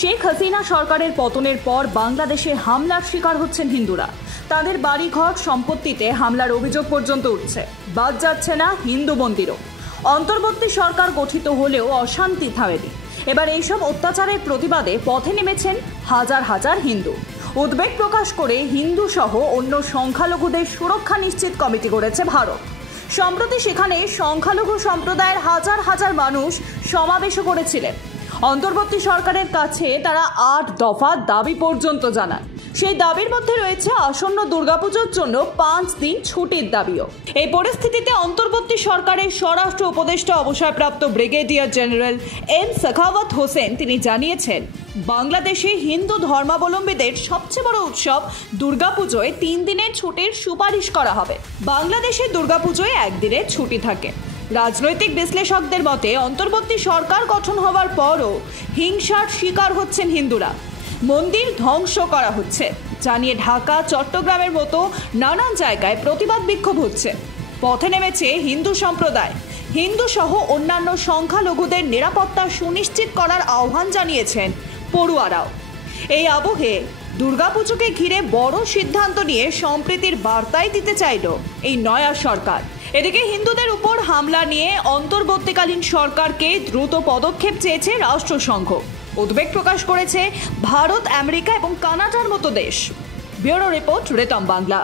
শেখ হাসিনা সরকারের পতনের পর বাংলাদেশে হামলার শিকার হচ্ছেন হিন্দুরা। তাদের বাড়িঘর সম্পত্তিতে হামলার অভিযোগ পর্যন্ত উঠছে। বাদ যাচ্ছে না হিন্দু মন্দিরও। অন্তর্বর্তী সরকার গঠিত হলেও অশান্তি থামেনি। এবার এইসব অত্যাচারের প্রতিবাদে পথে নেমেছেন হাজার হাজার হিন্দু। উদ্বেগ প্রকাশ করে হিন্দু সহ অন্য সংখ্যালঘুদের সুরক্ষা নিশ্চিত কমিটি করেছে ভারত। সম্প্রতি সেখানে সংখ্যালঘু সম্প্রদায়ের হাজার হাজার মানুষ সমাবেশও করেছিলেন। অন্তর্বর্তী সরকারের কাছে তারা ৮ দফা দাবি পর্যন্ত জানান। সেই দাবির মধ্যে রয়েছে আসন্ন দুর্গাপুজোর জন্য ৫ দিন ছুটির দাবিও। এই পরিস্থিতিতে অন্তর্বর্তী সরকারের স্বরাষ্ট্র উপদেষ্টা অবসরপ্রাপ্ত brigadier general M Sakhawat Hossain তিনি জানিয়েছেন, বাংলাদেশে হিন্দু ধর্মাবলম্বীদের সবচেয়ে বড় উৎসব দুর্গাপুজোয় ৩ দিনের ছুটির সুপারিশ করা হবে। বাংলাদেশে দুর্গাপুজোয় ১ দিনের ছুটি থাকে। রাজনৈতিক বিশ্লেষকদের মতে অন্তর্বর্তী সরকার গঠন হওয়ার পরও হিংসার শিকার হচ্ছেন হিন্দুরা। মন্দির ধ্বংস করা হচ্ছে জানিয়ে ঢাকা, চট্টগ্রামের মতো নানান জায়গায় প্রতিবাদ বিক্ষোভ হচ্ছে। পথে নেমেছে হিন্দু সম্প্রদায়। হিন্দু সহ অন্যান্য সংখ্যালঘুদের নিরাপত্তা সুনিশ্চিত করার আহ্বান জানিয়েছেন পড়ুয়ারাও। এই আবহে দুর্গাপুজোকে ঘিরে বড় সিদ্ধান্ত নিয়ে সম্প্রীতির বার্তাই দিতে চাইল এই নয়া সরকার। এদিকে হিন্দুদের উপর হামলা নিয়ে অন্তর্বর্তীকালীন সরকারকে দ্রুত পদক্ষেপ চেয়েছে রাষ্ট্রসংঘ। উদ্বেগ প্রকাশ করেছে ভারত, আমেরিকা এবং কানাডার মতো দেশ। ব্যুরো রিপোর্ট, রেতম বাংলা।